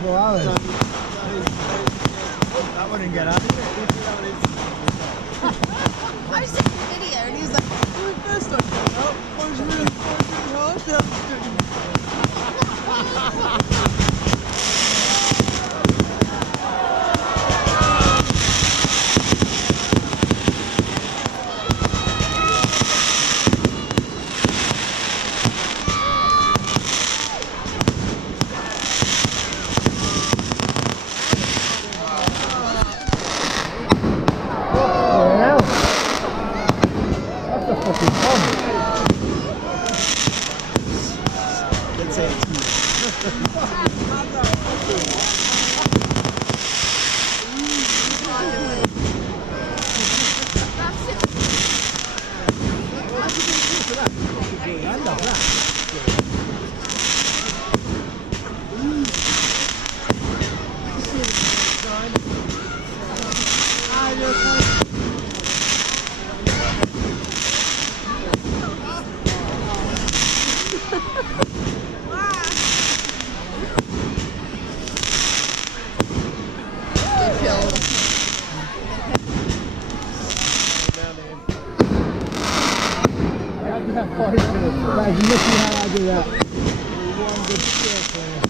24 hours. That wouldn't get out. I was taking a video and he was like, when we first started going out, I was really hard. That was good. Let's say it's Imagine looking how I do that. One good circle.